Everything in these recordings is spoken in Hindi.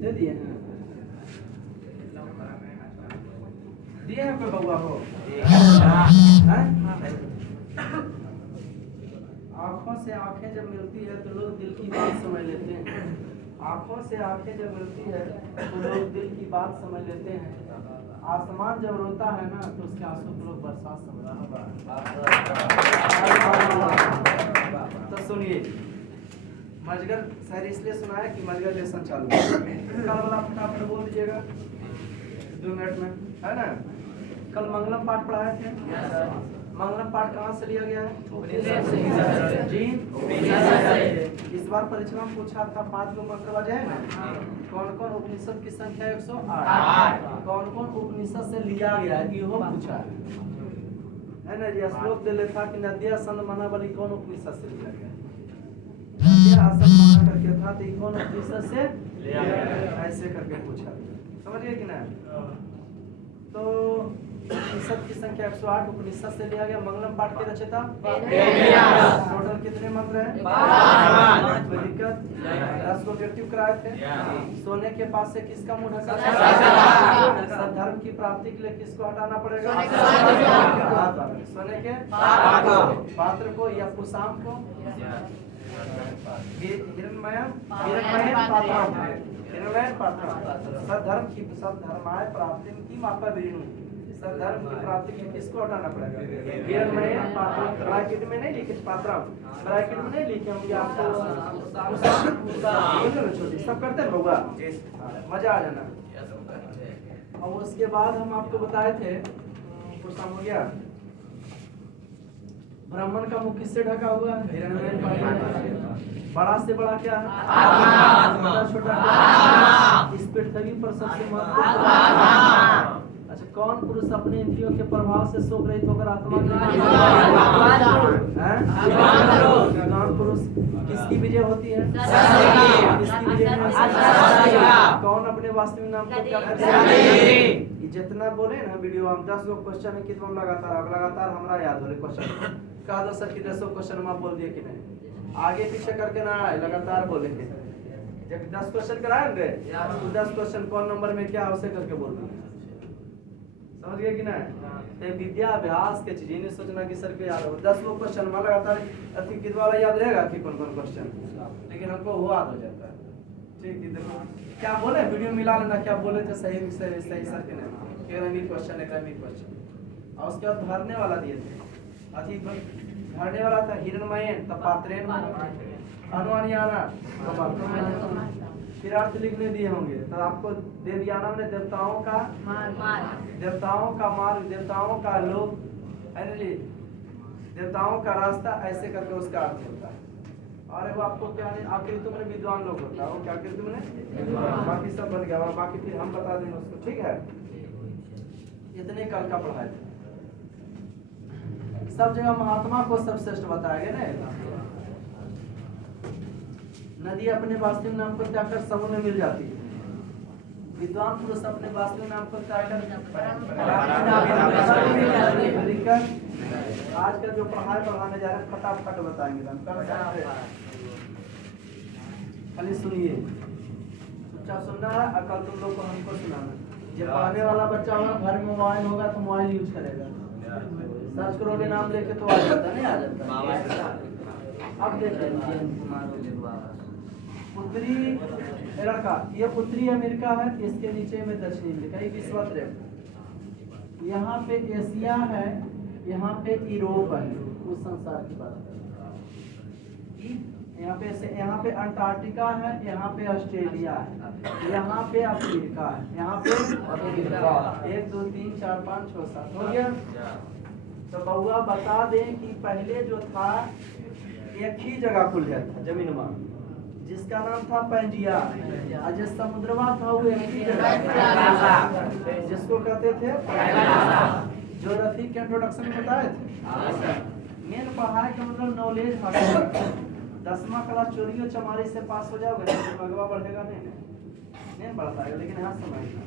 दे दिए हैं, दिए हैं कोई बउआ को? आंखों से आंखें जब मिलती है तो लोग दिल की बात समझ लेते हैं। आंखों से आंखें जब मिलती है तो लोग दिल की बात समझ लेते हैं। आसमान जब रोता है ना तो उसके आंसू को लोग बरसात समझ। तो सुनिए, मजगर शायद इसलिए सुना है कि मजगर लेसन चालू है। कल वाला फटाफट बोल दीजिएगा 2 मिनट में, है ना? कल मंगलम पाठ पढ़ाए थे। मंगलम पाठ कहाँ से लिया गया है? जी, इस बार परीक्षा में पूछा था 5 गो मंत्र बजे है ना? कौन कौन उपनिषद की संख्या 108? कौन कौन उपनिषद से लिया गया है ये पूछा है ना जी? श्लोक दे था कि नदिया संत मना बलि कौन उपनिषद से लिया गया? नदिया आसन मना करके था तो कौन उपनिषद से लिया गया, ऐसे करके पूछा। समझ गए कि ना? तो उपनिषद की संख्या 108 उपनिषद से लिया गया। मंगलम पाठ के रचयिता टोटल कितने मंत्र हैं? 5। कोई दिक्कत? 10 को एक्टिव कराए थे। सोने के पास से किसका मुंह ढका? सद्धर्म की प्राप्ति के लिए किसको हटाना पड़ेगा? सोने के पात्र को या कुशाम को? हिरण्मय पात्र। सद्धर्माय प्राप्ति की मापा विष्णु। सद्धर्म की प्राप्ति के लिए किसको हटाना पड़ेगा? हिरण्मय पात्र। ब्रैकेट में नहीं लिखे, पात्र ब्रैकेट में नहीं लिखे होंगे आपको। छोटी सब करते हैं होगा, मजा आ जाना। और उसके बाद हम आपको बताए थे कुछ हो गया। ब्राह्मण का मुख किससे ढका हुआ है? हिरण्मय पात्र। बड़ा से बड़ा क्या है? आत्मा। छोटा इस पृथ्वी पर सबसे महत्वपूर्ण। अच्छा, कौन पुरुष अपने इंद्रियों के प्रभाव से शोक रहित होकर आत्मा के पुरुष किसकी विजय होती है? किसकी विजय? कौन अपने वास्तविक नाम को क्या करते हैं? जितना बोले ना वीडियो हम 10 गो क्वेश्चन है कि तुम लगातार हमरा याद हो क्वेश्चन कहा दो सर कि 10 क्वेश्चन में बोल दिए कि नहीं? आगे पीछे करके ना लगातार बोलेंगे। जब 10 क्वेश्चन कराएंगे तो 10 क्वेश्चन कौन नंबर में क्या उसे करके बोल देंगे। समझ गए कि नहीं? विद्या अभ्यास के चीज नहीं सोचना कि सर के याद हो। 10 लोग क्वेश्चन में लगातार कितने वाला याद रहेगा कि कौन कौन क्वेश्चन, लेकिन हमको वो याद हो जाता है। ठीक है, देखो क्या बोले वीडियो मिला लेना, क्या बोले थे सही सही सर के नहीं? एग्जामिक क्वेश्चन और उसके बाद भरने वाला दिए थे। अधिक भरने वाला था हिरण्मय तपात्रेण अनुमानियाना। फिर अर्थ लिखने दिए होंगे तो आपको देवयानम ने देवताओं का मार्ग, देवताओं का लोक, देवताओं का रास्ता, ऐसे करके उसका अर्थ होता है। और वो आपको क्या नहीं, आखिर तुमने विद्वान लोग होता है वो क्या आखिर तुमने बाकी सब बन गया और बाकी फिर हम बता देंगे उसको। ठीक है, इतने कल का पढ़ाए थे। सब जगह महात्मा को सर्वश्रेष्ठ बताया गया ना। नदी अपने वास्तविक नाम को त्याग कर समुद्र में मिल जाती है। विद्वान पुरुष अपने वास्तविक नाम को त्याग कर आज का जो पढ़ाने जा रहे हैं फटाफट बताएंगे हम कल। खाली सुनिए, चुपचाप सुनना है। कल तुम लोग को हमको सुनाना। जब पढ़ाने वाला बच्चा होगा घर में मोबाइल होगा तो मोबाइल यूज करेगा। सर्च करोगे नाम लेके तो आ जाता, नहीं आ जाता। अब देख लीजिए उत्तरी लड़का, ये उत्तरी अमेरिका है, इसके नीचे में दक्षिणी अमेरिका, ये विश्व। यहाँ पे एशिया है, यहाँ पे यूरोप है, उस संसार की बात है। यहाँ पे अंटार्कटिका है, यहाँ पे ऑस्ट्रेलिया है, यहाँ पे अफ्रीका है, यहाँ पे 1 2 3 4 5 6 7 हो गया। तो बउआ बता दें कि पहले जो था एक ही जगह खुल गया था जमीन में, जिसका नाम था पैंजिया, और जिस समुद्रमा था वो एक ही जगह जिसको कहते थे जो रथी के इंट्रोडक्शन में बताए थे। मेन पढ़ाई का मतलब नॉलेज हासिल। 10वां क्लास चोरी और चमारी से पास हो जाओगे तो अगवा बढ़ेगा नहीं बढ़ पाएगा, लेकिन यहाँ समझना।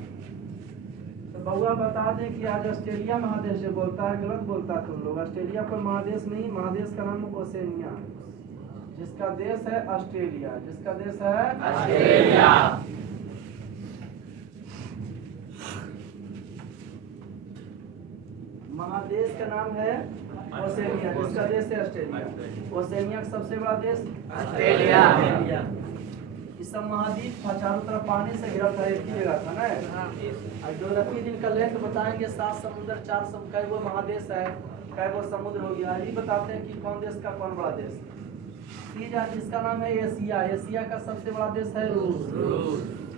तो बउआ बता दें कि आज ऑस्ट्रेलिया महादेश जो बोलता है गलत बोलता है तुम लोग। ऑस्ट्रेलिया पर महादेश नहीं, महादेश का नाम ओसेनिया, जिसका देश है ऑस्ट्रेलिया, जिसका देश है ऑस्ट्रेलिया। महादेश का नाम है ओसेनिया, जिसका देश है ऑस्ट्रेलिया। ओसेनिया का सबसे बड़ा देश ऑस्ट्रेलिया। इस सब महाद्वीप था, चारों तरफ पानी से घिरा था, एक ही जगह था ना। और ज्योग्राफी दिन का लेंथ बताएंगे, 7 समुद्र 4 कई वो महादेश है, कई वो समुद्र हो गया। ये बताते हैं कि कौन देश का कौन बड़ा देश। जिसका नाम है एशिया, एशिया का सबसे बड़ा देश है रूस।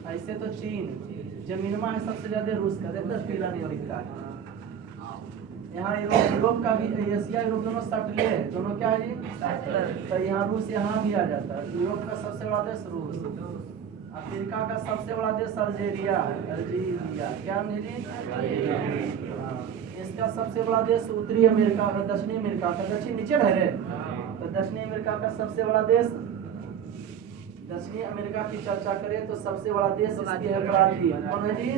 ऐसे तो चीन, जमीनमा है सबसे ज्यादा रूस का, देखते पीला नहीं लिखता है। यहाँ यूरोप का भी, एशिया यूरोप दोनों सटले हैं, दोनों क्या है जी, तो यहाँ रूस यहाँ भी आ जाता है। यूरोप का सबसे बड़ा देश रूस। अफ्रीका का सबसे बड़ा देश अल्जीरिया, अल्जीरिया क्या है जी। इसका सबसे बड़ा देश उत्तरी अमेरिका का, दक्षिणी अमेरिका का, दक्षिण नीचे है तो दक्षिणी अमेरिका का सबसे बड़ा देश, दक्षिणी अमेरिका की चर्चा करें तो सबसे बड़ा देश इसकी है ब्राजील। कौन है जी,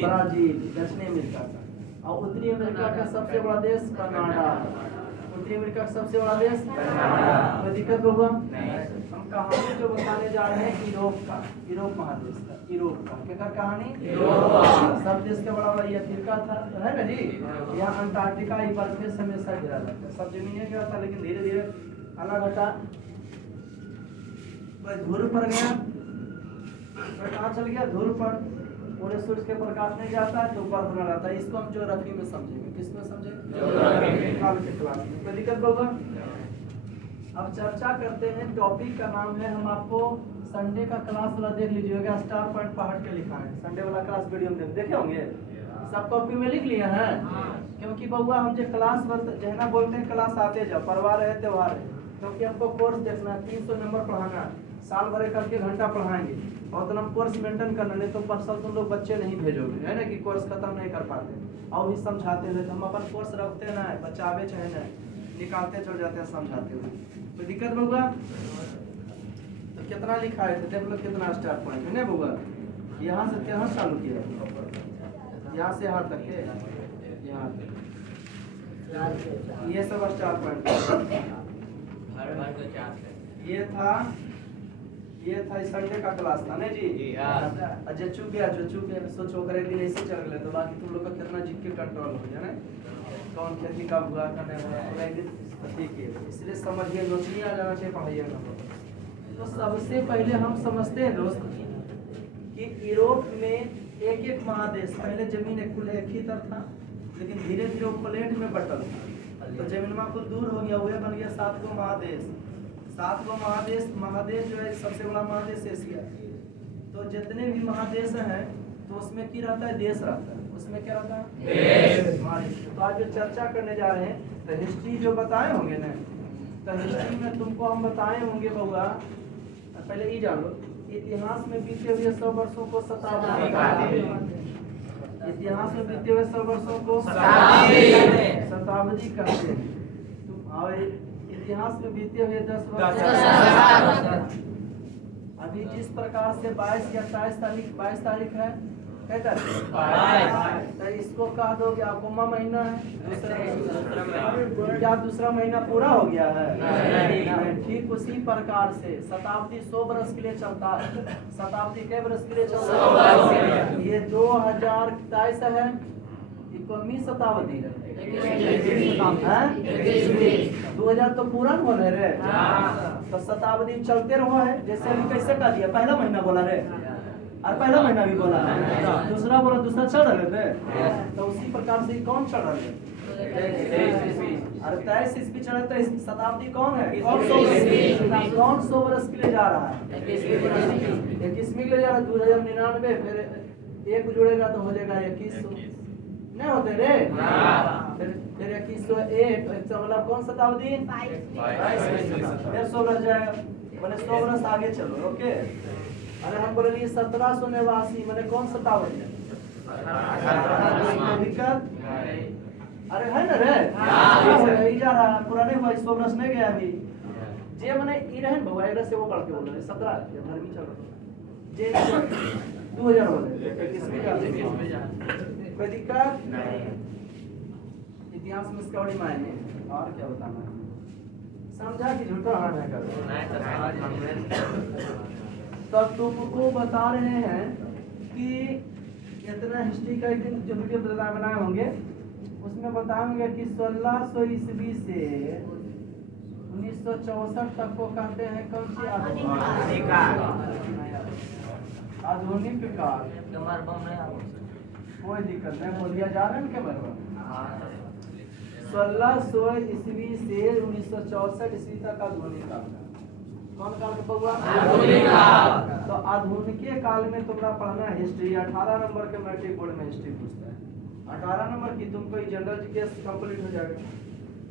ब्राजील दक्षिणी अमेरिका का। और उत्तरी अमेरिका का सबसे बड़ा देश कनाडा। उत्तरी अमेरिका का सबसे बड़ा देश कनाडा। कोई दिक्कत होगा? हम कहानी जो बताने जा रहे हैं यूरोप का, यूरोप महादेश का, यूरोप का क्या कहानी, सब देश का बड़ा भाई अफ्रीका था है ना जी। यहाँ अंटार्कटिका ही बर्फ से हमेशा गिरा रहता है, सब जमीनें गिरा था, लेकिन धीरे धीरे अलग हटा, धूल पर गया, कहाँ चल गया, धूल पर। पूरे सूर्य के प्रकाश नहीं जाता है तो ऊपर बना रहता है। इसको हम ज्योग्राफी में समझेंगे। किसमें समझेंगे? ज्योग्राफी के क्लास में। कोई दिक्कत होगा? अब चर्चा करते हैं, टॉपिक का नाम है, हम आपको संडे का क्लास वाला देख लीजिएगा, स्टार पॉइंट पहाड़ के लिखा है, संडे वाला क्लास वीडियो में देखे होंगे, सब कॉपी में लिख लिया है। क्योंकि बउआ हम जो क्लास जहना बोलते हैं क्लास आते जाओ, परवार है त्योहार है, क्योंकि हमको कोर्स देखना है, 300 नंबर पढ़ाना, साल भर करके घंटा पढ़ाएंगे, और तो हम कोर्स मेंटेन करना, नहीं तो परसल तुम लोग बच्चे नहीं भेजोगे, है ना, कि कोर्स खत्म नहीं कर पाते। और भी समझाते हुए हम अपन कोर्स रखते ना, बच्चा आवे चाहे ना, निकालते चल जाते हैं समझाते हुए। कोई दिक्कत होगा? तो कितना लिखा है देख लो, कितना स्टार पॉइंट है ना बउआ। यहाँ से कहाँ चालू किया, यहाँ से यहाँ तक है, यहाँ ये सब स्टार पॉइंट। ये था संडे का क्लास था ना जी। जो चुप गया सोचो करे दिन ऐसे चल गए, तो बाकी तुम लोग का कितना जीत के कंट्रोल हो गया ना, कौन खेती का हुआ करने हुआ ठीक है। इसलिए समझिए, नोचनी आ जाना चाहिए पढ़ाइएगा। तो सबसे पहले हम समझते हैं दोस्त कि यूरोप में एक एक महादेश, पहले जमीन एक ही तरफ था, लेकिन धीरे धीरे वो प्लेट में बटल था, तो जमीन कुछ दूर हो गया, वह बन गया 7 गो महादेश। 7 गो महादेश जो है, सबसे बड़ा महादेश एशिया। तो जितने भी महादेश हैं तो उसमें क्या रहता है, देश रहता है, उसमें क्या रहता है, देश। तो आज जो चर्चा करने जा रहे हैं, तो हिस्ट्री जो बताए होंगे ना, तो हिस्ट्री में तुमको हम बताए होंगे बउआ, पहले ये जान लो, इतिहास में बीते हुए 100 वर्षों को शताब्दी कहते हैं। इतिहास में बीते हुए 100 वर्षों को शताब्दी कहते हैं। और इतिहास में बीते हुए 10 वर्ष। अभी जिस प्रकार से 22 या 22 तारीख है, तो इसको कह दो कि आपको महीना है, क्या दूसरा महीना पूरा हो गया है? ठीक उसी प्रकार से शताब्दी 100 वर्ष के लिए चलता है। शताब्दी कै वर्ष के लिए चलता है? ये 2023 है, ये कौन शताब्दी है? 2000 तो पूरा हो रहे रे, तो शताब्दी चलते रहो है। जैसे अभी कैसे का दिया, पहला महीना बोला रे, और पहला महीना भी बोला, दूसरा बोला, दूसरा चल रहे थे, तो उसी प्रकार से कौन चल रहे थे? 23 ईस्वी चल रहे थे। शताब्दी कौन है? कौन 100 वर्ष के लिए जा रहा है? 21वीं के लिए जा रहा है। 2099 फिर एक जुड़ेगा तो हो जाएगा 2100, नहीं होते रे, फिर 2101, मतलब कौन शताब्दी? 150 वर्ष जाएगा, मैंने 100 वर्ष आगे चलो। ओके, अरे हम बोले 1789, मैंने कौन शताब्दी है? दिक्कत अरे है ना रे, जा रहा पुराने हुआ, 100 वर्ष नहीं गया अभी। जे मैंने ई रहन भगवान से वो पढ़ के बोल रहे 17 धर्मी चल रहा जे 2000 बोले, कोई दिक्कत नहीं। इतिहास में इसका बड़ी मायने, और क्या बताना, समझा कि झूठा हाथ है कर। तो तुमको बता रहे हैं कि इतना हिस्ट्री का एक दिन जो वीडियो बनाए होंगे, उसमें बताएंगे कि 1600 ईस्वी से 1964 तक को कहते हैं कौन सी आधुनिक काल। कोई दिक्कत नहीं, बोलिया जा रहा है क्या बरबर। 1600 ईस्वी से 1964 ईस्वी तक आधुनिक काल। कौन काल का बउआ? आधुनिक काल। तो आधुनिक काल में तुम्हारा पढ़ना हिस्ट्री। 18 नंबर के मैट्रिक बोर्ड में हिस्ट्री पूछता है। 18 नंबर की तुमको जनरल जीके कंप्लीट हो जाएगा।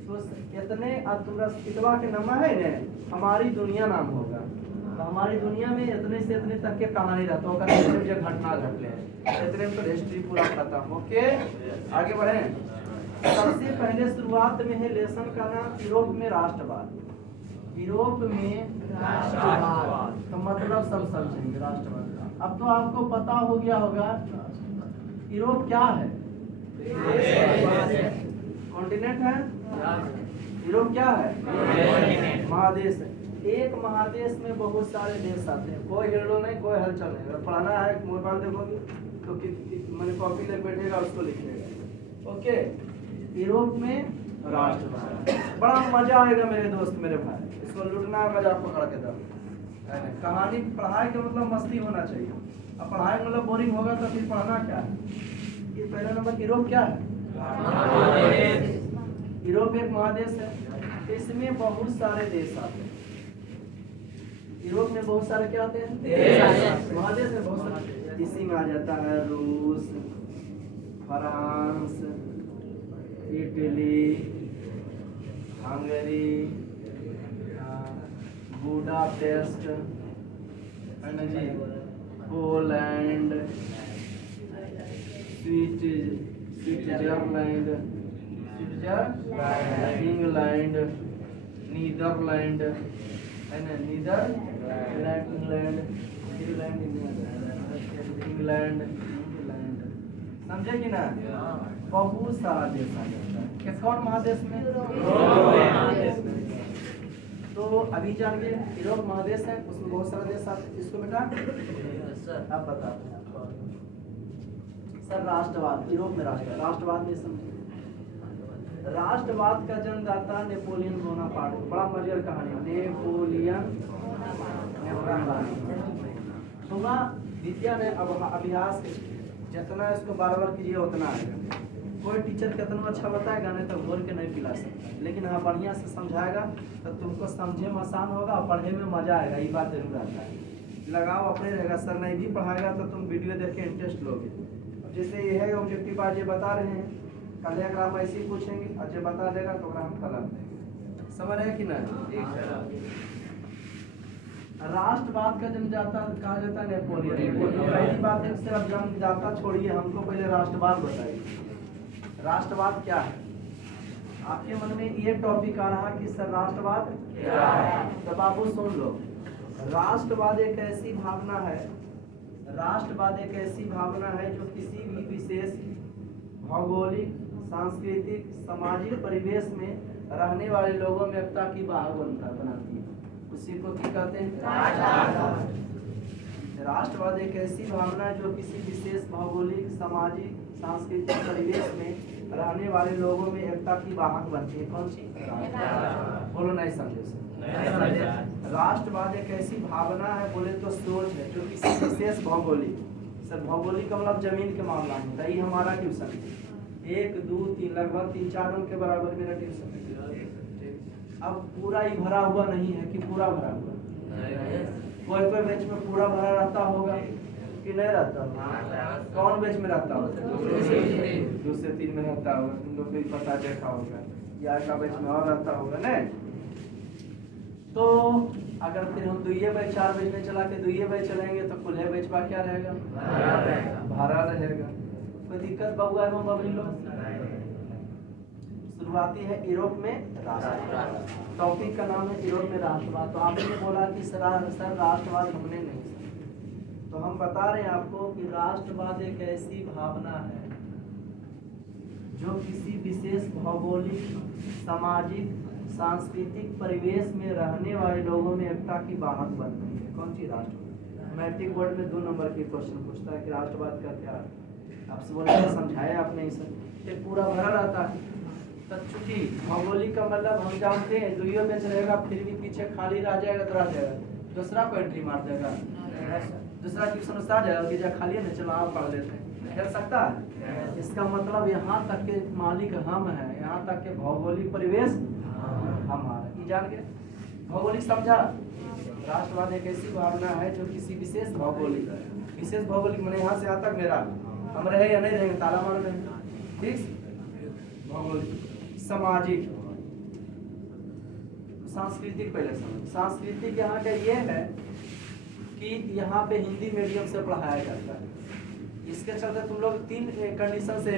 तो इतने तुम्हारा इतवा के नाम है ने हमारी दुनिया नाम होगा। तो हमारी दुनिया में इतने से इतने तक के कहानी रहता होगा, जो घटना घटले हैं इतने में तो हिस्ट्री पूरा खत्म। ओके आगे बढ़े। सबसे पहले शुरुआत में है लेसन का नाम यूरोप में राष्ट्रवाद। यूरोप में राष्ट्रवाद तो मतलब सब समझेंगे राष्ट्रवाद का। अब तो आपको पता हो गया होगा यूरोप क्या है, कॉन्टिनेंट है। यूरोप क्या है, महादेश है। एक महादेश में बहुत सारे देश आते हैं, कोई हिलो नहीं, कोई हलचल नहीं। अगर पढ़ना है मोबाइल देखोगे तो मैंने कॉपी ले बैठेगा उसको लिखिएगा। ओके यूरोप में राष्ट्रवाद बड़ा मजा आएगा मेरे दोस्त मेरे भाई, इसको लूटना मजा पकड़ के दो। कहानी पढ़ाई का मतलब मस्ती होना चाहिए। अब पढ़ाई मतलब बोरिंग होगा तो फिर पढ़ना क्या है। ये पहला नंबर यूरोप क्या है, यूरोप एक महादेश है। इसमें बहुत सारे देश आते हैं। यूरोप में बहुत सारे क्या आते हैं देश, महादेश में बहुत सारे। इसी में आ जाता है रूस, France, Italy, Hungary, Budapest, Poland, Switzerland, England, Netherland है ना, इंग्लैंड, समझे कि ना। बहुत सारा देश आ जाता है किस कौन महादेश में, तो अभी जानिए यूरोप महादेश है, उसमें बहुत सारा देश आते हैं। इसको बेटा आप बताते हैं सर। राष्ट्रवाद यूरोप में राष्ट्रवाद में समझे। राष्ट्रवाद का जन्मदाता नेपोलियन बोनापार्ट। बड़ा मजेदार कहानी नेपोलियन सुना विद्या ने अब अभ्यास जितना इसको बार कीजिए उतना आएगा। कोई टीचर कितना अच्छा बताएगा नहीं तो घोल के नहीं पिला सकता, लेकिन हाँ बढ़िया से समझाएगा तो तुमको समझे में आसान होगा और पढ़ने में मजा आएगा। ये बात जरूर आता है, लगाव अपने रहेगा। सर नहीं भी पढ़ाएगा तो तुम वीडियो देख के इंटरेस्ट लोगे। जैसे ये है ऑब्जेक्टिव आज ये बता रहे हैं, कल अगर आप ऐसे ही पूछेंगे और जो बता देगा तो हम कल देंगे। समझ रहे कि नहीं। राष्ट्रवाद का जन्मदाता कहा जाता है नेपोलियन। पहली बात है सिर्फ जन्मदाता छोड़िए, हमको पहले राष्ट्रवाद बताइए। राष्ट्रवाद क्या है। आपके मन में ये टॉपिक आ रहा कि सर राष्ट्रवाद क्या है, तो बाबू सुन लो। राष्ट्रवाद एक ऐसी भावना है, राष्ट्रवाद एक ऐसी भावना है जो किसी भी विशेष भौगोलिक, सांस्कृतिक, सामाजिक परिवेश में रहने वाले लोगों में एकता की वाहक बनाती है। उसी को क्या कहते हैं, राष्ट्रवाद एक ऐसी भावना है जो किसी विशेष भौगोलिक, सामाजिक, सांस्कृतिक परिवेश में रहने वाले लोगों में एकता की वाहक बनती है। कौन सी, बोलो नहीं समझे। राष्ट्रवाद एक ऐसी भावना है, बोले तो सोच है जो किसी विशेष भौगोलिक, सर भौगोलिक का मतलब जमीन के मामला में होता है। ये हमारा ट्यूशन 1 2 3 लगभग 3-4 अंक के बराबर मेरा ट्यूशन है। अब पूरा ही भरा हुआ नहीं है कि पूरा भरा हुआ, कोई बैच में पूरा भरा रहता होगा कि नहीं रहता। कौन बैच में रहता होगा, 2 से 3 में रहता होगा। तुम लोग भी पता देखा होगा या का बैच में और रहता होगा नहीं। तो अगर फिर हम 2 बैच 4 बैच में चला के 2 बैच चलेंगे तो कुल बैच बा क्या रहेगा, भरा रहेगा। कोई दिक्कत बहुआ है बबली लोग। शुरुआती है यूरोप में राष्ट्रवाद, टॉपिक का नाम है यूरोप में राष्ट्रवाद। तो आपने बोला कि सर राष्ट्रवाद हमने नहीं समझा, तो हम बता रहे हैं आपको कि राष्ट्रवाद एक ऐसी भावना है जो किसी विशेष भौगोलिक, सामाजिक, सांस्कृतिक परिवेश में रहने वाले लोगों में एकता की वाहक बनती है। कौन सी, राष्ट्रवाद। मैट्रिक बोर्ड में 2 नंबर के क्वेश्चन पूछता है कि राष्ट्रवाद का क्या आपसे बोले समझाया आपने इसे, ये पूरा भरा रहता है। तो चूंकि भौगोलिक का मतलब हम जानते हैं दुइयों बेंच रहेगा, फिर भी पीछे खाली रह जाएगा तो रह जाएगा, दूसरा को एंट्री मार देगा, दूसरा ट्यूशन में आ जाएगा कि जा खाली है ना, चलो आप पढ़ लेते हैं, खेल सकता है। इसका मतलब यहाँ तक के मालिक हम हैं, यहाँ तक के भौगोलिक परिवेश हमारा, जान के भौगोलिक समझा। राष्ट्रवाद एक ऐसी भावना है जो किसी विशेष भौगोलिक मैंने यहाँ से यहाँ तक मेरा, हम रहे या नहीं रहेंगे ताला मार रहे, ठीक। भौगोलिक, सामाजिक, सांस्कृतिक, पहले सांस्कृतिक यहाँ का ये है कि यहाँ पे हिंदी मीडियम से पढ़ाया जाता है। इसके चलते तुम लोग 3 कंडीशन से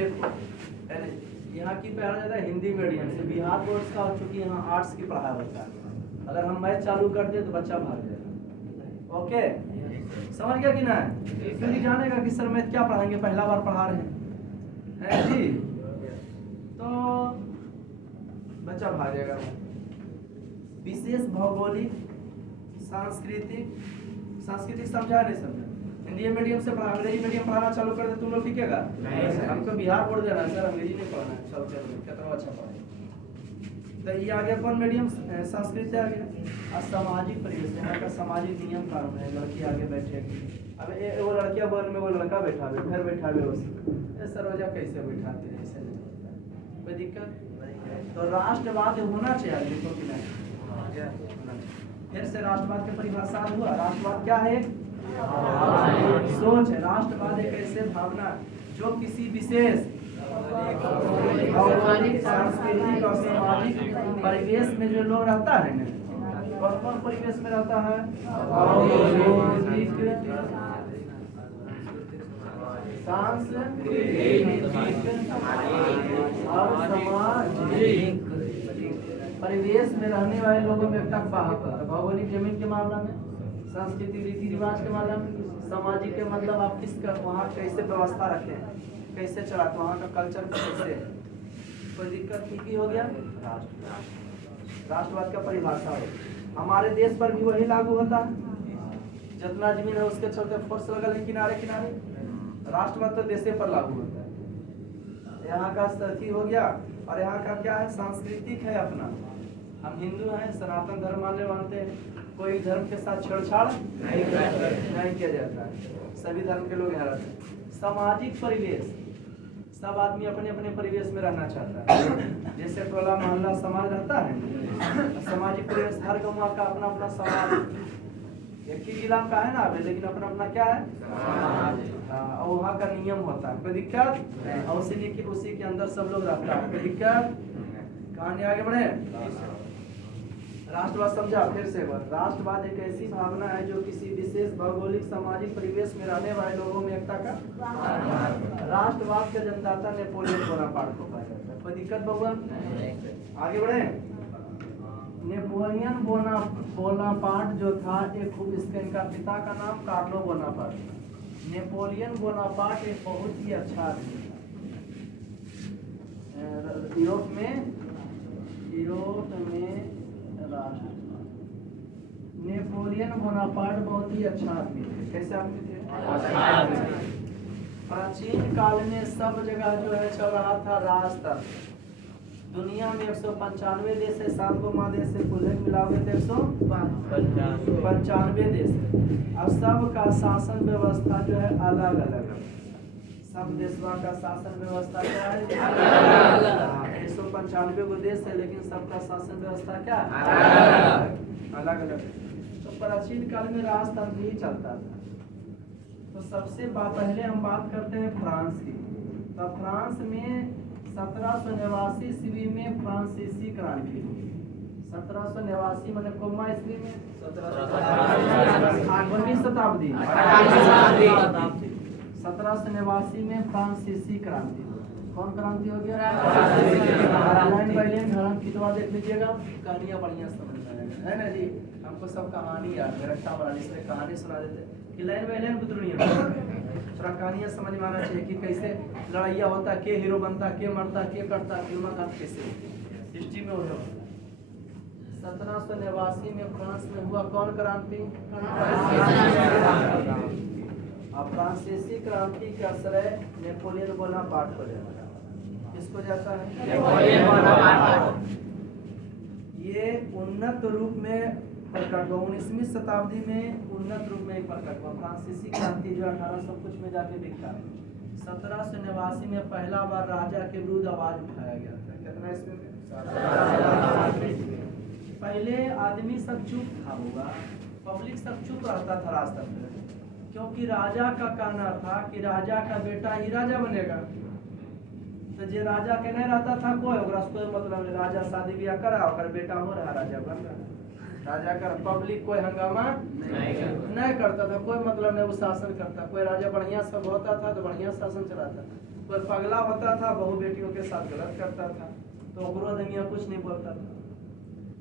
यहाँ की पढ़ाया जाता है हिंदी मीडियम से, बिहार बोर्ड का, चूंकि यहाँ आर्ट्स की पढ़ाया होता है। अगर हम मैथ चालू कर दे तो बच्चा भाग जाएगा। ओके, समझ गया कि ना? क्योंकि जानेगा कि सर मैथ क्या पढ़ाएंगे, पहला बार पढ़ा रहे हैं जी, तो बच्चा भाग जाएगा। विशेष भौगोलिक, सांस्कृतिक समझा नहीं समझा? हिंदी मीडियम से पढ़ा, अंग्रेजी मीडियम पढ़ाना चालू कर दे तुम लोग टिकेगा? हमको बिहार बोर्ड देना है सर, अंग्रेजी नहीं पढ़ना है, चल कितना अच्छा पढ़ा। तो ये आ गया कौन मीडियम, संस्कृत आ गया। और सामाजिक परिवेश, यहाँ का सामाजिक नियम कानून है, लड़की आगे बैठेगी, अब वो लड़कियां बगल में वो लड़का बैठा हुए, घर बैठा हुए उसको, सरोजा कैसे बैठाते हैं, ऐसे नहीं होता है, कोई दिक्कत। तो राष्ट्रवाद होना चाहिए, देखो कि नहीं। फिर से राष्ट्रवाद की परिभाषा हुआ, राष्ट्रवाद क्या है? सोच है। राष्ट्रवाद एक ऐसे भावना जो किसी विशेष भौगोलिक, सांस्कृतिक और सामाजिक परिवेश में जो लोग रहता है ना, कौन परिवेश में रहता है? भौगोलिक, सांस्कृतिक और सामाजिक परिवेश में रहने वाले लोगों में एकता है। भौगोलिक जमीन के मामला में, सांस्कृतिक रीति रिवाज के मामला में, सामाजिक के मतलब आप किसका वहाँ कैसे व्यवस्था रखें, कैसे चलाते, वहाँ का कल्चर कैसे है, कोई दिक्कत ठीक हो गया। राष्ट्रवाद का परिभाषा हो, हमारे देश पर भी वही लागू होता है। जितना जमीन है उसके चलते फोर्स लगल है किनारे किनारे, राष्ट्रवाद तो देशे पर लागू होता है। यहाँ का स्थि हो गया। और यहाँ का क्या है? सांस्कृतिक है अपना, हम हिंदू हैं, सनातन धर्म मानते हैं, कोई धर्म के साथ छेड़छाड़ नहीं किया जाता है, सभी धर्म के लोग यहाँ रहते हैं। सामाजिक परिवेश, सब आदमी अपने अपने परिवेश में रहना चाहता है, जैसे टोला मोहल्ला समाज रहता है। सामाजिक परिवेश, हर गाँव का अपना अपना समाज, एक ही जिला का है ना, लेकिन अपना अपना क्या है, और वहाँ का नियम होता है, कोई दिक्कत। और उसी के अंदर सब लोग रहता है, कोई दिक्कत। कहानी आगे बढ़े। राष्ट्रवाद समझा फिर से। राष्ट्रवाद एक ऐसी भावना है जो किसी विशेष भौगोलिक, सामाजिक परिवेश में रहने वाले लोगों में एकता का। राष्ट्रवाद का जन्मदाता नेपोलियन बोनापार्ट को कहा जाता है, कोई दिक्कत बबुआ? आगे बढ़े। नेपोलियन बोनापार्ट जो था, एक इनका पिता का नाम कार्लो बोनापार्ट था। नेपोलियन बोनापार्ट एक बहुत ही अच्छा आदमी था। यूरोप में राष्ट्रवाद, नेपोलियन बोनापार्ट बहुत ही अच्छा आदमी थे। कैसे आदमी थे? प्राचीन काल में सब जगह जो है चल रहा था राजतंत्र। दुनिया में 195 देश है, 7 गो महादेश है, कुल मिलाओगे तो 195 देश है। अब सबका शासन व्यवस्था जो है अलग अलग है, सब देशवा का शासन व्यवस्था क्या है? 195 गो देश है, लेकिन सबका शासन व्यवस्था क्या अलग अलग। तो प्राचीन काल में राजतंत्र ही चलता था। तो सबसे पहले हम बात करते हैं फ्रांस की। तो फ्रांस में 1789 ईस्वी में फ्रांसीसी क्रांति हुई। 1789 मैंने कोमा ईस्वी में 18वीं शताब्दी 1789 में फ्रांसीसी क्रांति। कौन क्रांति हो गया? लाइन बाय लाइन धर्म की दुआ देख लीजिएगा, कहानियाँ बढ़िया समझ में आएगा, है ना जी। हमको सब कहानी याद है, रट्टा वाला इसलिए कहानी सुना देते कि लाइन बाय लाइन बुतरू नहीं है, थोड़ा कहानियाँ समझ में आना चाहिए कि कैसे लड़ाइया होता, के हीरो बनता, के मरता, के करता, फिल्म का कैसे हिस्ट्री में हो। 1789 में फ्रांस में हुआ कौन क्रांति? अब फ्रांसीसी क्रांति का श्रेय नेपोलियन बोनापार्ट को जाता है। किसको जाता है? Napoleon Bonaparte. ये उन्नत रूप में प्रकट हुआ 19वीं शताब्दी में, उन्नत रूप में प्रकट हुआ। फ्रांसीसी क्रांति जो 1800 कुछ में जाके दिखा। 1789 में पहला बार राजा के विरुद्ध आवाज उठाया गया था। कितना इसमें? पहले आदमी सब चुप था, होगा पब्लिक सब चुप रहता था राजतंत्र में, क्योंकि राजा का कहना था कि राजा का बेटा ही राजा बनेगा। तो जे राजा के नहीं रहता था कोई कोई मतलब नहीं, राजा शादी ब्याह करा और बेटा हो रहा राजा बन रहा, राजा का पब्लिक कोई हंगामा नहीं करता था, कोई मतलब नहीं, वो शासन करता। कोई राजा बढ़िया सब होता था तो बढ़िया शासन चलाता, कोई पगला होता था बहु बेटियों के साथ गलत करता था तो ओकरो दुनिया कुछ नहीं बोलता था।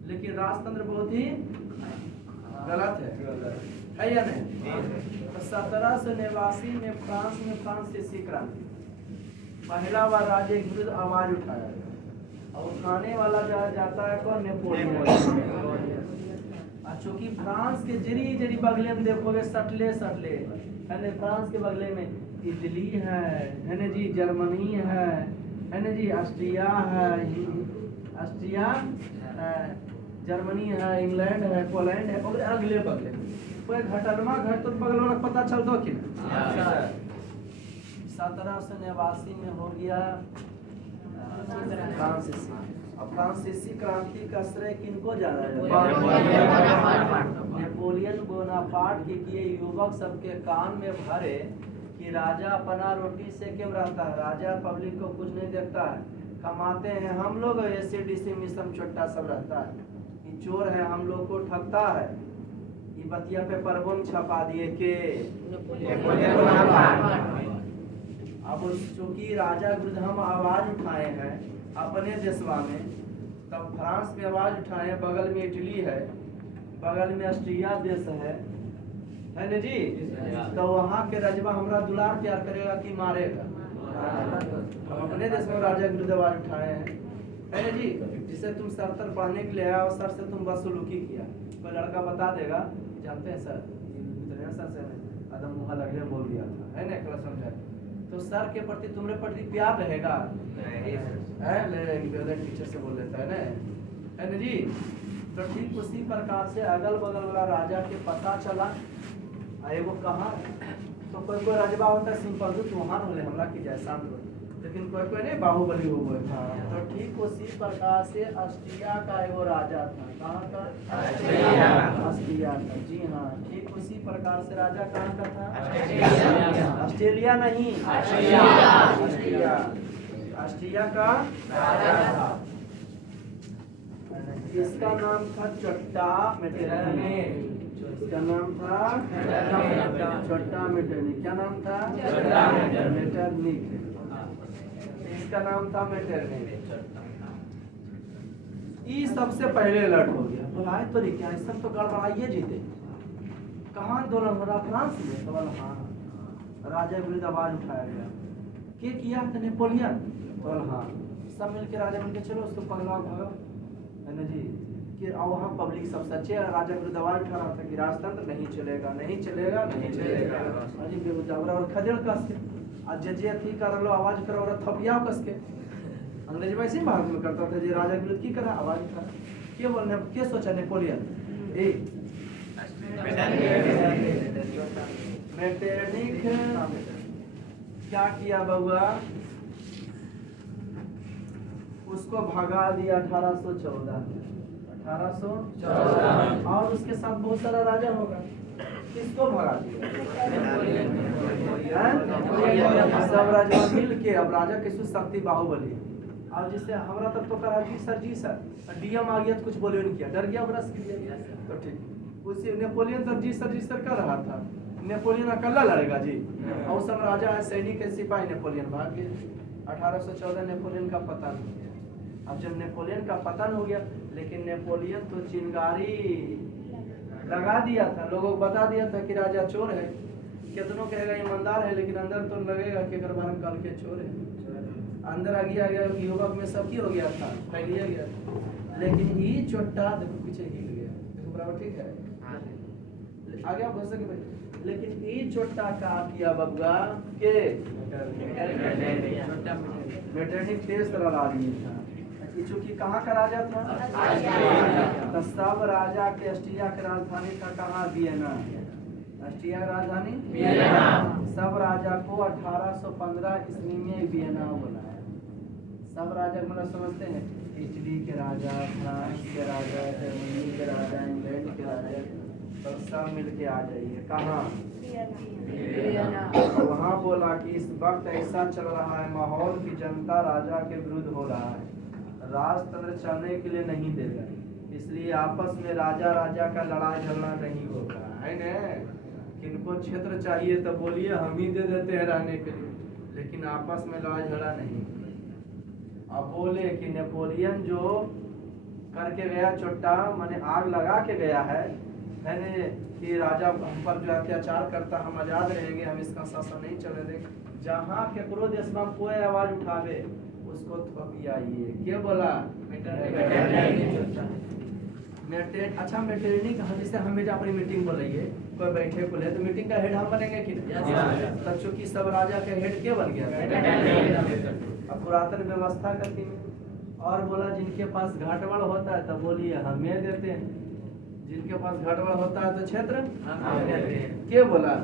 लेकिन राजतंत्र बहुत ही गलत है या नहीं? तो 1789 में फ्रांस में फ्रांसीसी क्रांति पहला बार राजा के विरुद्ध आवाज उठाया गया, और उठाने वाला जाता है कौन? नेपोलियन। चूंकि फ्रांस के जरी जरी बगले में देखोगे सटले है ना, फ्रांस के बगले में इटली है ना जी, जर्मनी है ना जी, ऑस्ट्रिया है, जर्मनी है, इंग्लैंड है, पोलैंड है, और अगले बगले कोई घटनमा घट तो बगल वाला पता चलता कि ना। 1789 में हो गया फ्रांसीसी। अब फ्रांसीसी क्रांति का श्रेय किनको जाना है? नेपोलियन बोनापार्ट के किए युवक सबके कान में भरे कि राजा अपना रोटी से क्यों रहता है, राजा पब्लिक को कुछ नहीं देखता है, कमाते हैं हम लोग, एसीडीसी मिशन छोटा सब रहता है, ये चोर है हम लोग को ठगता है। ये बतिया पे परबम छपा दिए के नेपोलियन बोनापार्ट। अब चूंकि राजा विरुद्ध हम आवाज उठाए हैं अपने देशवा में, तब फ्रांस में आवाज उठाए, बगल में इटली है, बगल में ऑस्ट्रिया देश है ना जी, तो वहाँ के रजवा हमरा दुलार प्यार करेगा कि मारेगा? हम अपने देश में राजा के विरुद्ध आवाज उठाए हैं है ना जी। जिसे तुम सर तर पढ़ने के लिए आया और सर से तुम बदसलूकी किया, कोई लड़का बता देगा, जानते हैं सर सर से आदम मुहा लगने बोल दिया था है ना, क्लास समझा, तो सर के प्रति तुम्हारे प्रति प्यार रहेगा? टीचर से बोल देता है ना जी। तो ठीक उसी प्रकार से अगल बगल वाला राजा के पता चला, वो कहाँ, तो कोई राजबा होता है सिंपल तो वहाँ बोले हमला की जाए शांत हो, लेकिन कोई नहीं बाहुबली हो गए। तो ठीक उसी प्रकार से ऑस्ट्रिया का एगो राजा था। कहाँ का? ऑस्ट्रिया का, जी हाँ। ठीक उसी प्रकार से राजा कहाँ का था? ऑस्ट्रेलिया नहीं, ऑस्ट्रिया का राजा था। इसका नाम था चट्टा मेटरनिख। इसका नाम था चट्टा मेटरनिख। क्या नाम था? मेटरनिख। इसका नाम था मेटरनिख। ये सबसे पहले अलर्ट हो गया, बोला तो क्या सब तो गड़बड़ाइए जीते, कहाँ आंदोलन हो रहा? फ्रांस में। तो बोला हाँ, राजा विरुद्ध आवाज उठाया गया। के किया था? नेपोलियन। तो बोला हाँ, सब मिलके राजा मिलके चलो उसको पगला भागा है ना जी। कि वहाँ पब्लिक सब सच्चे राजा विरुद्ध आवाज उठा रहा था कि राजतंत्र नहीं चलेगा, नहीं चलेगा, नहीं चलेगा। अजी बेगुजावरा और खदेड़ कस के आज जे थी कर लो आवाज करो और थपिया कस के अंग्रेज वैसे ही भाग में करता था, जे राजा विरुद्ध की करा आवाज उठा। के बोलने के सोचा नेपोलियन मेटरनिख क्या किया बउआ, उसको भगा दिया 1814 और उसके साथ बहुत सारा राजा होगा। किसको भगा दिया? सब राजा मिल के। अब राजा किसको? शक्ति बाहुबली। अब जिससे हमारा तब तो करा जी सर डीएम आ गया तो कुछ बोले नहीं किया, डर गया ब्रश किया। तो ठीक उसी नेपोलियन तब जी सर कर रहा था, नेपोलियन अकेला लड़ेगा जी, और सब राजा है सैनिक है सिपाही, नेपोलियन भाग गया। 1814 नेपोलियन का पतन हो गया। अब जब नेपोलियन का पतन हो गया, लेकिन नेपोलियन तो चिंगारी लगा दिया था, लोगों को बता दिया था कि राजा चोर है। कितनों कहेगा ईमानदार है, लेकिन अंदर तो लगेगा कि अगर बारह काल के चोर है। अंदर आ गया युवक में सबकी हो गया था, फैलिया गया था। लेकिन ये चोटा देखो पीछे हिल गया, देखो बराबर ठीक है, आ गया हो सके भाई। लेकिन ई छोटा का किया बबुआ के मेटरनिक टेस्ट लड़ा दिए था। चूंकि कहाँ का राजा था? तो सब राजा के ऑस्ट्रिया की राजधानी था कहाँ? वियना। ऑस्ट्रिया की राजधानी वियना। सब राजा को 1815 ईस्वी में वियना बनाया। सब राजा मतलब समझते हैं, इटली के राजा, फ्रांस के राजा, जर्मनी के राजा, इंग्लैंड के राजा, तो सब मिलके आ जाइए कहाँ? वहाँ बोला कि इस वक्त ऐसा चल रहा है माहौल की जनता राजा के विरुद्ध हो रहा है, राजतंत्र चलने के लिए नहीं देगा, इसलिए आपस में राजा राजा का लड़ाई झगड़ा नहीं होगा, है न? किनको क्षेत्र चाहिए तो बोलिए हम ही दे देते हैं रहने के लिए, लेकिन आपस में लड़ाई झगड़ा नहीं। अब बोले कि नेपोलियन जो करके गया छोटा माने आग लगा के गया है न, कि राजा हम पर जो अत्याचार करता हम आजाद रहेंगे, हम इसका शासन नहीं चलने देंगे। जहाँ केकरो देश में कोई आवाज उठावे उसको थपियाइए। क्या बोला? अच्छा मेटरनिक जैसे हम अपनी मीटिंग बोलिए, कोई बैठे को ले तो मीटिंग का हेड हम बनेंगे कि नहीं? तब चूंकि सब राजा के हेड के बन गया अब पुरातन व्यवस्था करती है। और बोला जिनके पास घाटवड़ होता है तब बोलिए हमें देते हैं, जिनके पास घाटवड़ होता है तो क्षेत्र क्या बोला?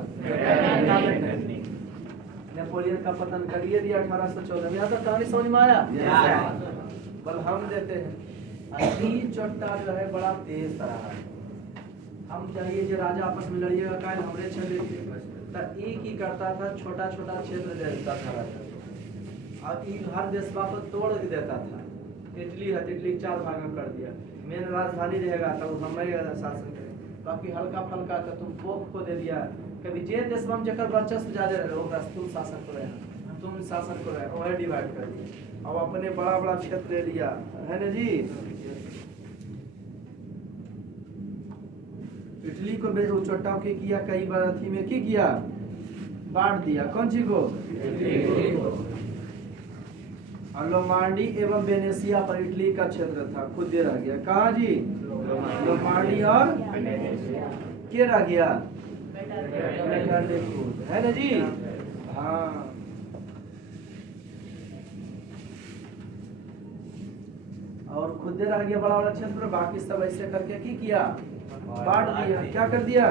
नेपोलियन का पतन करिए दिया 1814 में। यहाँ तक कहानी समझ में आया? बल हम देते हैं। चोटा जो है बड़ा तेज रहा है, हम चाहिए जो राजा आपस में लड़िएगा काल हमरे चले तो एक ही करता था, छोटा छोटा क्षेत्र दे देता था राजा, और हर देश को तोड़ देता था। इटली है, इटली 4 भाग में कर दिया, मेन राजधानी रहेगा तो हमारे शासन करे, बाकी हल्का फल्का तो तुम पोप को दे दिया। कभी जे देश में जकर वर्चस्व ज्यादा रहे तुम शासन को रहे, तुम शासन को रहे, वह डिवाइड कर दिया। अब अपने बड़ा बड़ा क्षेत्र ले लिया, है ना जी? इटली को बेचो चोटा के किया, कई बार अथी में की किया, बांट दिया। कौन सी को? लोमार्डी एवं वेनेशिया पर इटली का क्षेत्र था, खुद दे रह गया। कहाँ जी? लोमार्डी और के रह गया, है ना जी? हाँ, और खुद दे रह गया बड़ा बड़ा क्षेत्र, बाकी सब ऐसे करके की किया, बांट दिया। क्या कर दिया?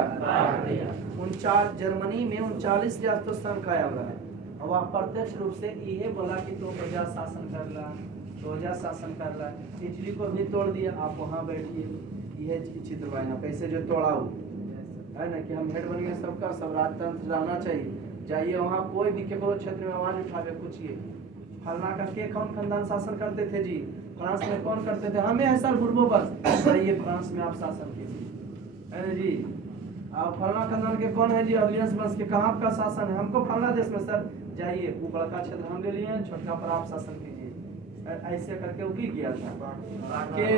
39 जर्मनी में 39 तो संख्या आया हुआ है। अब आप प्रत्यक्ष रूप से ये बोला कि तो प्रजा शासन कर ला, प्रजा शासन कर ला। इटली को भी तोड़ दिया, आप वहाँ बैठिए, यह चित्र बना कैसे जो तोड़ा हो, है ना? कि हम हेड बन गए सबका, सब राजतंत्र रहना चाहिए। जाइए वहाँ कोई भी केवल क्षेत्र में आवाज उठावे, पूछिए फलना का के कौन खानदान शासन करते थे जी? फ्रांस में कौन करते थे? हमें है सर बुर्बो बस, जाइए फ्रांस में आप शासन कीजिए, है ना जी? आप फलना खानदान के कौन है जी? ऑर्लियंस वंश के, कहाँ आपका शासन है? हमको फलना देश में सर, जाइए वो बड़का क्षेत्र हम ले लिए, छोटा पर आप शासन कीजिए। ऐसे करके वो की किया था के,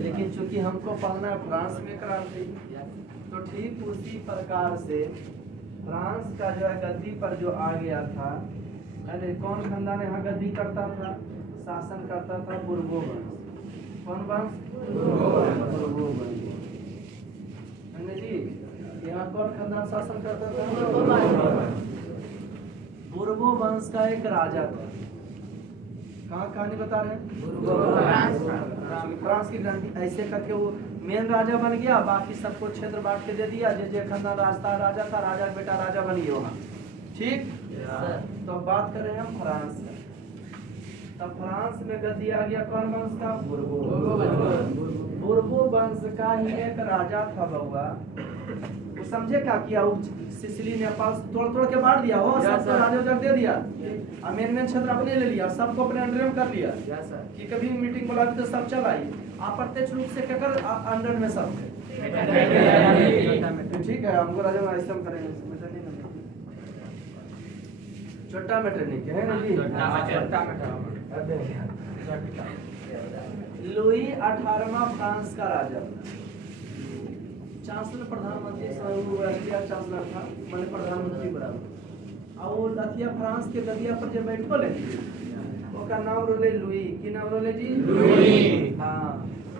लेकिन चूंकि हमको पढ़ना फ्रांस में क्रांति, तो ठीक उसी प्रकार से फ्रांस का जो है गद्दी पर जो आ गया था, अरे कौन खानदान यहाँ गद्दी करता था, शासन करता था? बुर्बो वंश। कौन वंश? बुर्बो वंश, है ना जी? यहाँ कौन खानदान शासन करता था? बुर्बो वंश का एक राजा था। कहाँ कहानी बता रहे हैं? फ्रांस की क्रांति। ऐसे करके वो मेन राजा बन गया, बाकी सबको क्षेत्र बांट के दे दिया, जे खानदान राजा था, राजा का बेटा राजा बन गया वहाँ। ठीक, तो बात करें हम फ्रांस में। तब फ्रांस में गद्दी आ गया कौन वंश का? बुर्बो वंश का ही एक राजा था बउआ। वो समझे क्या किया? सिसिली नेपाल तोड़ तोड़ के बांट दिया, हो सबको राजा उधर दे दिया, मेन क्षेत्र अपने ले लिया, सबको अपने अंडर में कर लिया। कि कभी मीटिंग बुला तो सब चल आई, अप्रत्यक्ष रूप से केकर अंडर में सब थे। ठीक है, हमको राजा में ऐसा करेंगे, छोटा मेटरनिक है ना जी? लुई 18वां फ्रांस का राजा, चांसलर प्रधानमंत्री चांसलर था, मैंने प्रधानमंत्री बराबर। और वो दतिया फ्रांस के दतिया पर जब बैठो ले, उसका नाम रोले लुई। की नाम रोले जी? लुई। हाँ,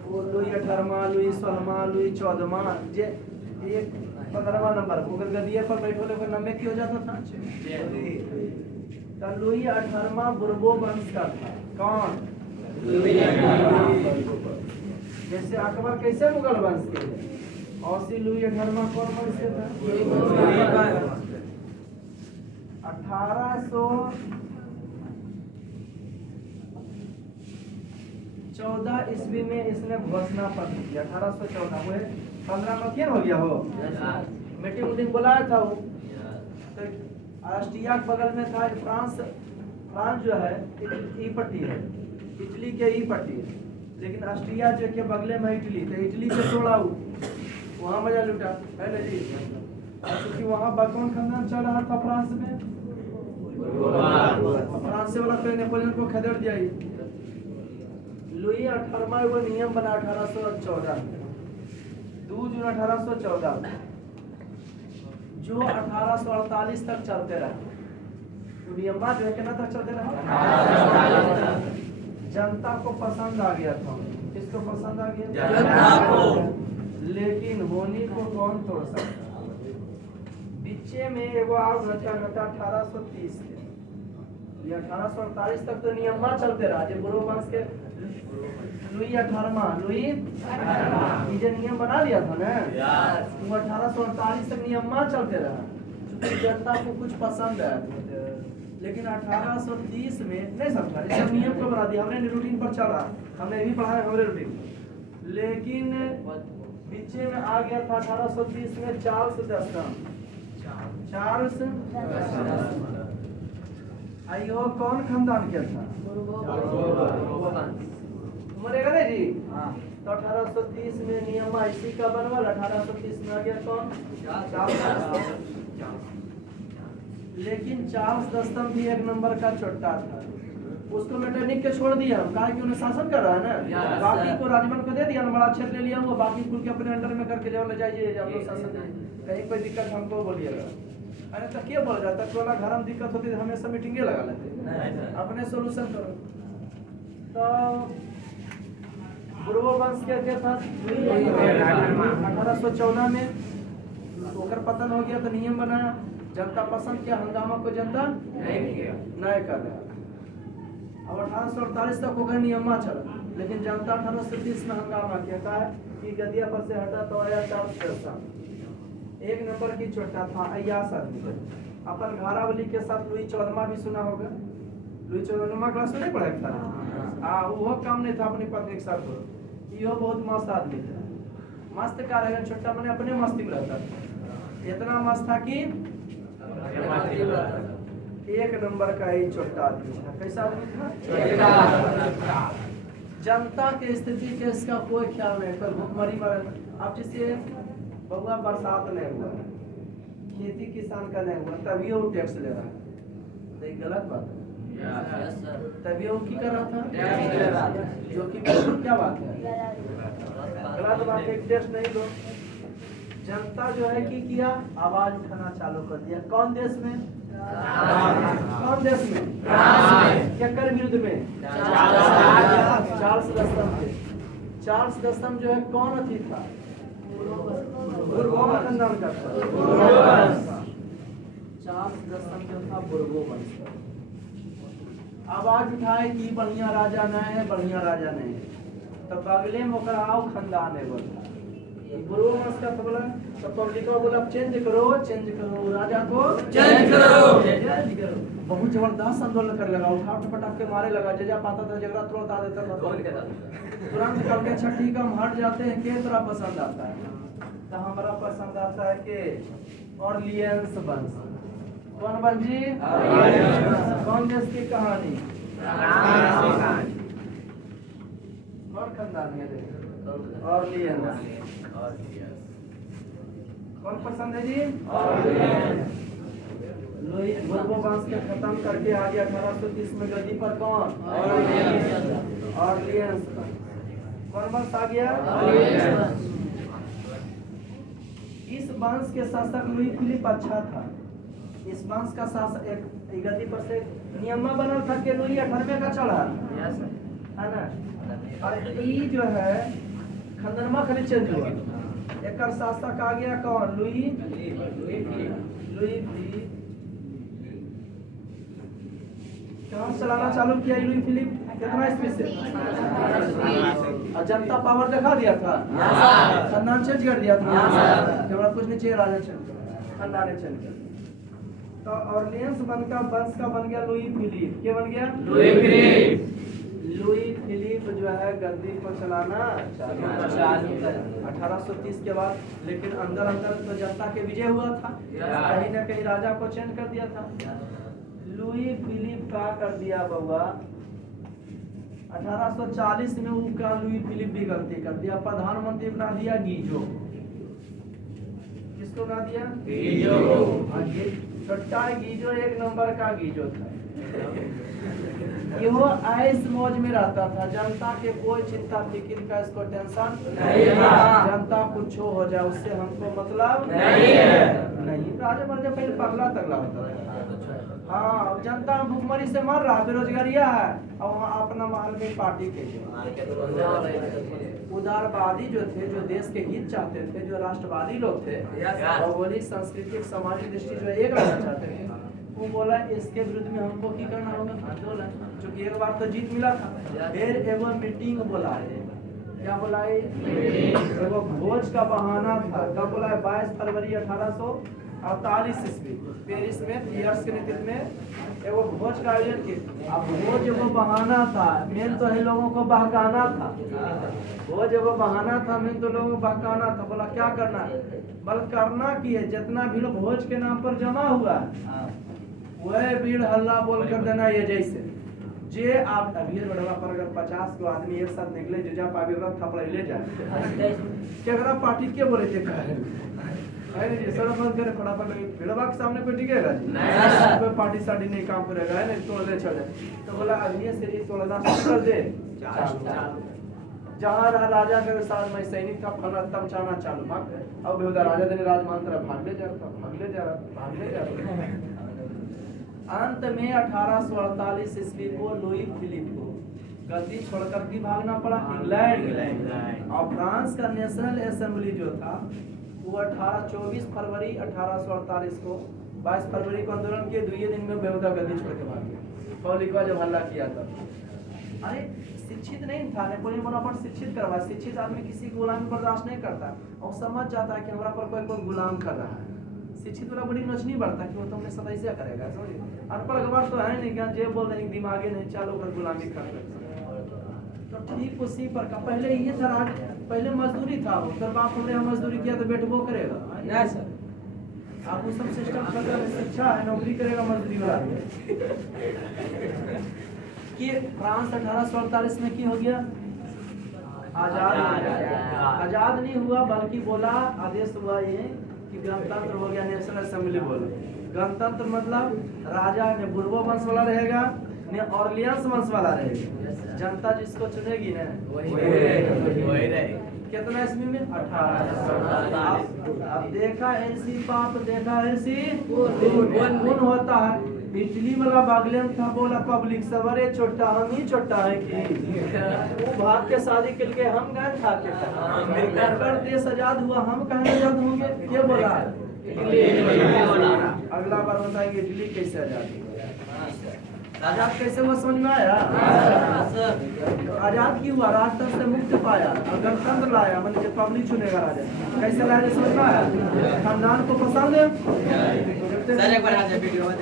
वो लुई 18वां, लुई 16वां, लुई 14वां, जे एक 15वां नंबर ओकर गद्दिए पर बैठो लोग नाम में की हो जाता था तो लुई 18वां बुर्बो वंश का था। कौन? जैसे अकबर कैसे मुगल वंश के थे, औसी लुई 18वां कौन वंश के था? 1814 ईस्वी में इसने घोषणा पत्र किया। 1814 वो 15 में क्या हो गया हो मीटिंग उटिंग बुलाया था वो। तो ऑस्ट्रिया के बगल में था फ्रांस। फ्रांस जो है ई पट्टी है, इटली के ई पट्टी है, लेकिन ऑस्ट्रिया जो के बगले में इटली, तो इटली से तोड़ा वहाँ मजा लुटा है ना जी। क्योंकि वहाँ कौन खानदान चल रहा था फ्रांस में? फ्रांस वाला तो नेपोलियन को खदेड़ दिया। लुई 18वां वो नियम बना 1814 2 जून 1814 जो 1848 तक चलते रहा। नियम जो है कितना तक चलते रहा? जनता को पसंद आ गया था। किसको पसंद आ गया? जनता को। लेकिन होनी को कौन तोड़ सकता? बीचे में एगो आव घटा 1830 के ये 1848 तक तो नियम चलते रहा। जो बुरो वंश के लुई 18वां ये जो नियम बना लिया था ना वो 1848 तक नियम चलते रहा। चूंकि जनता को कुछ पसंद है, लेकिन 1830 में नहीं समझा इस नियम को बना दिया हमने। रूटीन पर चल रहा, हमने भी पढ़ा है हमारे रूटीन। लेकिन बीचे में आ गया था 1830 में चार्ल्स दसम। आइयो कौन खानदान के था? मरेगा ना जी। तो 1830 में नियम इसी का बनवाल। 1830 में आ गया कौन? चार्ल्स। लेकिन चार्ल्स दसम भी एक नंबर का चोटा था। उसको मैटेनिक के छोड़ दिया हम, कहा कि उन्हें शासन कर रहा है ना, बाकी को राजमन को दे दिया, बड़ा क्षेत्र ले लिया हुआ, बाकी कुल के अपने अंडर में करके जाओ ले जाइए, आप लोग शासन कहीं कोई दिक्कत हमको बोलिएगा। अरे तो क्या बोल जाता है वाला घर में दिक्कत होती है हमेशा मीटिंगे लगा लेते अपने सोल्यूशन करो। तो बुर्बो वंश क्या था? 1814 में ओकर पतन हो गया तो नियम बनाया। जनता पसंद किया, हंगामा को जनता नहीं कर रहा। अब 1848 तक होकर नियम चला, लेकिन जनता 1830 में हंगामा किया। कहा कि गद्दिया पर से हटा तो आया चार्ल्स दसम। एक नंबर की चोटा था अय्यास आदमी। अपन घारावली के साथ लुई 14वां भी सुना होगा। लुई 14वां क्लास में नहीं पढ़ा था? वो काम नहीं था अपनी पत्नी के साथ। यो बहुत मस्त आदमी था। मस्त का रहेगा छोटा मैंने अपने मस्ती में रहता था। इतना मस्त था कि एक नंबर का ही छोटा आदमी था। कैसा आदमी था? जनता के स्थिति के इसका कोई ख्याल नहीं। पर भुखमरी में अब जैसे बहुआ बरसात नहीं हुआ, खेती किसान का नहीं हुआ, तभी वो टैक्स ले रहा है। तो ये गलत बात है। तभी वो की कर रहा था जो कि क्या बात है? गलत बात है। टैक्स नहीं दो। जनता जो है कि किया आवाज उठाना चालू कर दिया। कौन देश में? कौन देश में? केकर विरुद्ध में? चार्ल्स दसम थे। चार्ल्स दसम जो है कौन अथी था? बुर्बो खानदान का था। चार्ल्स दसम जो था बुर्बो वंश का। आवाज उठाए कि बढ़िया राजा नहीं है, बढ़िया राजा नहीं है। तो बगले में ओकर आओ खानदान है बोला बुर्बो वंश का। तो बोला तो पब्लिक को बोला चेंज करो राजा को चेंज करो। बहुत जबरदस्त आंदोलन कर लगा, उठा पटाख के मारे लगा। जजा पाता था जगरा तुरंत आ देता था, तुरंत करके अच्छा ठीक हम हट जाते हैं। के तोरा पसंद आता है? तो हमारा पसंद आता है के ऑर्लियंस वंश। कौन वंश जी? कौन देश की कहानी? कौन खानदान में? ऑर्लियंस। कौन पसंद है जी? बुर्बो वंश के खत्म करके आ गया 1830 में गद्दी पर कौन? ऑर्लियंस। कौन वंश आ गया? इस वंश के शासक लुई फिलिप अच्छा था। इस वंश का शासक एक गद्दी पर से नियम बना था कि लुई 18वें का चढ़ा है ना। और ये जो है खंडनमा खाली चेंज हुआ। एक शासक आ गया कौन? Louis Philippe. कहाँ चलाना चालू किया लुई फिलिप? कितना ईस्वी से? और जनता पावर दिखा दिया था, खानदान चेंज कर दिया था, हमारा कुछ नहीं चाहिए, राजा चेंज खानदान चेंज कर। तो ऑर्लियंस वंश का बन गया लुई फिलिप। क्या बन गया? लुई फिलिप जो है गद्दी को चलाना चालू 1830 के बाद। लेकिन अंदर अंदर तो जनता के विजय हुआ था, कहीं ना कहीं राजा को चेंज कर दिया था। लुई फिलिप का कर दिया बउआ 1840 में उसका लुई फिलिप भी गलती कर दिया, प्रधानमंत्री बना दिया गीजो। किसको बना दिया? गीजो। छोटा गीजो एक नंबर का गीजो था। वो ऐस मौज में रहता था, जनता के कोई चिंता फिक्र का इसको टेंशन नहीं था। जनता कुछ हो जाए उससे हमको मतलब नहीं। राजा मर पहले पगला तगला होता था। हाँ, अब जनता भूखमरी से मर रहा, बेरोजगारिया है, और वहाँ अपना महल में पार्टी के उदारवादी जो थे, जो देश के हित चाहते थे, जो राष्ट्रवादी लोग थे, भौगोलिक सांस्कृतिक सामाजिक दृष्टि जो एक रहना चाहते थे, वो बोला इसके विरुद्ध में हमको की करना होगा, आंदोलन। क्योंकि एक बार तो जीत मिला था। फिर एगो मीटिंग बुलाए। क्या बुलाए? एगो भोज का बहाना था। कब बुलाए? 22 फरवरी 1848 ईस्वी पेरिस में थियर्स के नेतृत्व में एगो भोज का आयोजन किया। अब भोज एगो बहाना था, मेन तो है लोगों को बहकाना था। भोज एगो बहाना था, मेन तो लोगों को बहकाना था। बोला क्या करना है? बल करना की है, जितना भी लोग भोज के नाम पर जमा हुआ वह भीड़ हल्ला बोल कर देना। ये जैसे जे आप अभी रोडवा पर अगर 50 को आदमी एक साथ निकले, जो जा पावे थपड़ा ले जाए केकरा पार्टी के बोले थे है नहीं, सड़क बंद करे फटाफट भीड़वा के सामने कोई टिकेगा नहीं, कोई पार्टी साड़ी नहीं काम करेगा, है नहीं, तोड़ ले चले। तो बोला अभी से ये तोड़ना शुरू कर दे। जहाँ राजा के साथ में सैनिक था, फला तमचाना चालू भाग। अब बेहुदा राजा देने राजमान तरफ भागले जा रहा। अंत में 1848 ईस्वी को लुई फिलिप को गद्दी छोड़कर भी भागना पड़ा इंग्लैंड। और फ्रांस का नेशनल असेंबली जो था वो 24 फरवरी 1848 को 22 फरवरी को आंदोलन किए, 2 दिन में बेहुदा गद्दी छोड़ के भाग गया। पब्लिकवा जब हल्ला किया था, अरे शिक्षित नहीं था, नेपोलियन बोनापार्ट शिक्षित करवा। शिक्षित आदमी किसी की गुलामी बर्दाश्त नहीं करता और समझ जाता है कि हमारा पर कोई गुलाम कर रहा है। शिक्षित वाला बड़ी नोचनी बढ़ता कि वो तुमने सदैसे करेगा। समझिए अनपढ़ गवार तो है नहीं, क्या जे बोल रहे दिमागे नहीं, चालू कर गुलामी कर रहे। तो ठीक उसी पर का पहले ये था, पहले मजदूरी था वो, फिर बाप हमने मजदूरी किया तो बेटबो करेगा ना सर। आप वो सब सिस्टम शिक्षा है, नौकरी करेगा मजदूरी वाला। कि फ्रांस 1848 में की हो गया आजाद नहीं हुआ, बल्कि बोला आदेश हुआ ये कि गणतंत्र हो गया। नेशनल असेंबली बोला गणतंत्र मतलब राजा ने बुर्बो वंश वाला रहेगा, ने ऑर्लियंस वंश वाला रहेगा। जनता जिसको चुनेगी ना वही रहेगा। कितना ईस्वी में? 18। अब देखा ऐसी बाप, देखा ऐसी कौन होता है। इटली वाला बागलेन था, बोला पब्लिक सवरे छोटा हम ही छोटा है कि वो भाग के शादी के लिए हम गए था के देश आजाद हुआ, हम कहीं आजाद होंगे? ये बोला अगला बार बताएंगे इटली कैसे आजाद हुआ, आजाद कैसे हुआ, समझ में आया? आजाद क्यों हुआ? राजतंत्र से मुक्त पाया और गणतंत्र लाया, मतलब पब्लिक चुनेगा राजा। कैसे लाया समझ में आया? खानदान को पसंद है। एक बार वीडियो में